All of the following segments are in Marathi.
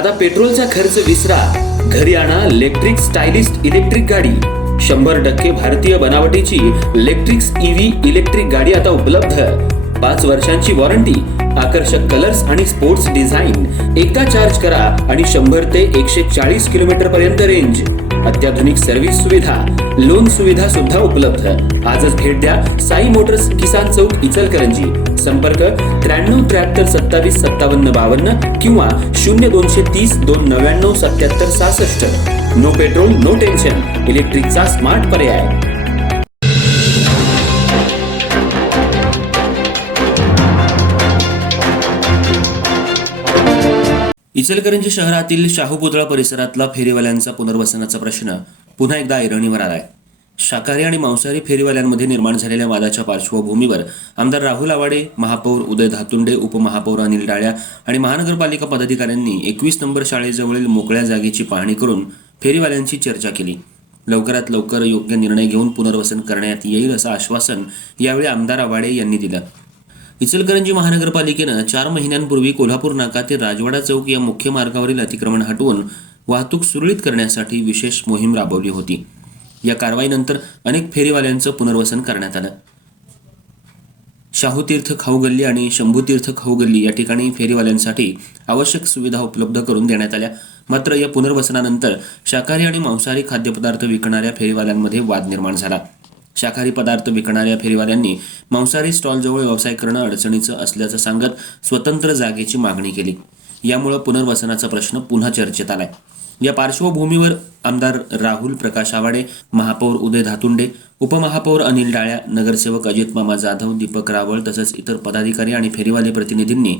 आता पेट्रोलचा खर्च विसरा, घरी आणा इलेक्ट्रिक स्टायलिस्ट इलेक्ट्रिक गाडी. 100% भारतीय बनावटीची इलेक्ट्रिक्स ईव्ही इलेक्ट्रिक गाडी आता उपलब्ध. 5 वर्षांची वॉरंटी, आकर्षक कलर्स आणि स्पोर्ट्स डिझाईन. एकदा चार्ज करा आणि 100 ते 140 किलोमीटर पर्यंत रेंज. अत्याधुनिक सर्व्हिस सुविधा, लोन सुविधा सुद्धा उपलब्ध. आजच भेट द्या साई मोटर्स, किसान चौक, इचलकरंजी. संपर्क 93 73 27 57 52 किंवा 0230 299 77 66. नो पेट्रोल नो टेन्शन, इलेक्ट्रिकचा स्मार्ट पर्याय. इचलकरंजी शहरातील शाहू पुतळा परिसरातला फेरीवाल्यांचा पुनर्वसनाचा प्रश्न पुन्हा एकदा ऐरणीवर आलाय. शाकाहारी आणि मांसाहारी फेरीवाल्यांमध्ये निर्माण झालेल्या वादाच्या पार्श्वभूमीवर आमदार राहुल आवाडे, महापौर उदय धातुंडे, उपमहापौर अनिल डाळ्या आणि महानगरपालिका पदाधिकाऱ्यांनी 21 नंबर शाळेजवळील मोकळ्या जागेची पाहणी करून फेरीवाल्यांची चर्चा केली. लवकरात लवकर योग्य निर्णय घेऊन पुनर्वसन करण्यात येईल असं आश्वासन यावेळी आमदार आवाडे यांनी दिलं. इचलकरंजी महानगरपालिकेनं 4 महिन्यांपूर्वी कोल्हापूर नाका ते राजवाडा चौक या मुख्य मार्गावरील अतिक्रमण हटवून वाहतूक सुरळीत करण्यासाठी विशेष मोहीम राबवली होती. या कारवाईनंतर अनेक फेरीवाल्यांचं पुनर्वसन करण्यात आलं. शाहूतीर्थ खाऊ गल्ली आणि शंभूतीर्थ खाऊ गल्ली या ठिकाणी फेरीवाल्यांसाठी आवश्यक सुविधा उपलब्ध करून देण्यात आल्या. मात्र या पुनर्वसनानंतर शाकाहारी आणि मांसाहारी खाद्यपदार्थ विकणाऱ्या फेरीवाल्यांमध्ये वाद निर्माण झाला. शाकाहारी पदार्थ विकणाऱ्या फेरीवाल्यांनी मांसाहारी स्टॉलजवळ व्यवसाय करणं अडचणीचं असल्याचं सांगत स्वतंत्र जागेची मागणी केली. यामुळे पुनर्वसनाचा प्रश्न पुन्हा चर्चेत आलाय. या पार्श्वभूमीवर आमदार राहुल प्रकाश आवाडे, महापौर उदय धातुंडे, उपमहापौर अनिल डाळ्या, नगरसेवक अजित मामा जाधव, दीपक रावळ तसंच इतर पदाधिकारी आणि फेरीवाले प्रतिनिधींनी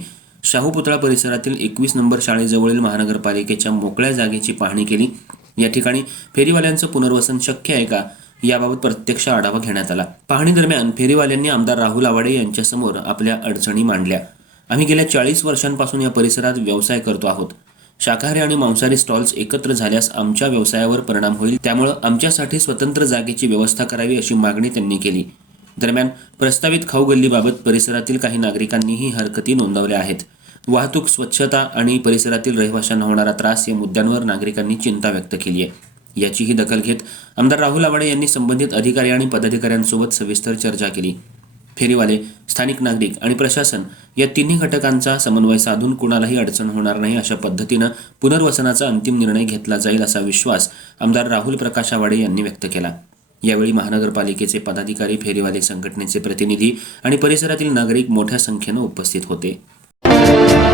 शाहू पुतळा परिसरातील 21 नंबर शाळेजवळील महानगरपालिकेच्या मोकळ्या जागेची पाहणी केली. या ठिकाणी फेरीवाल्यांचं पुनर्वसन शक्य आहे का, याबाबत प्रत्यक्ष आढावा घेण्यात आला. पाहणी दरम्यान फेरीवाल्यांनी आमदार राहुल आवाडे यांच्यासमोर आपल्या अडचणी मांडल्या. आम्ही गेल्या 40 वर्षांपासून या परिसरात व्यवसाय करतो आहोत. शाकाहारी आणि मांसाहारी स्टॉल्स एकत्र झाल्यास आमच्या व्यवसायावर परिणाम होईल, त्यामुळे आमच्यासाठी स्वतंत्र जागेची व्यवस्था करावी अशी मागणी त्यांनी केली. दरम्यान प्रस्तावित खाऊ गल्लीबाबत परिसरातील काही नागरिकांनीही हरकती नोंदवल्या आहेत. वाहतूक, स्वच्छता आणि परिसरातील रहिवाशांना होणारा त्रास या मुद्द्यांवर नागरिकांनी चिंता व्यक्त केली आहे. याचीही दखल घेत आमदार राहुल आवाडे यांनी संबंधित अधिकारी आणि पदाधिकाऱ्यांसोबत सविस्तर चर्चा केली. फेरीवाले, स्थानिक नागरिक आणि प्रशासन या तिन्ही घटकांचा समन्वय साधून कुणालाही अडचण होणार नाही अशा पद्धतीनं पुनर्वसनाचा अंतिम निर्णय घेतला जाईल असा विश्वास आमदार राहुल प्रकाश आवाडे यांनी व्यक्त केला. यावेळी महानगरपालिकेचे पदाधिकारी, फेरीवाले संघटनेचे प्रतिनिधी आणि परिसरातील नागरिक मोठ्या संख्येनं उपस्थित होते.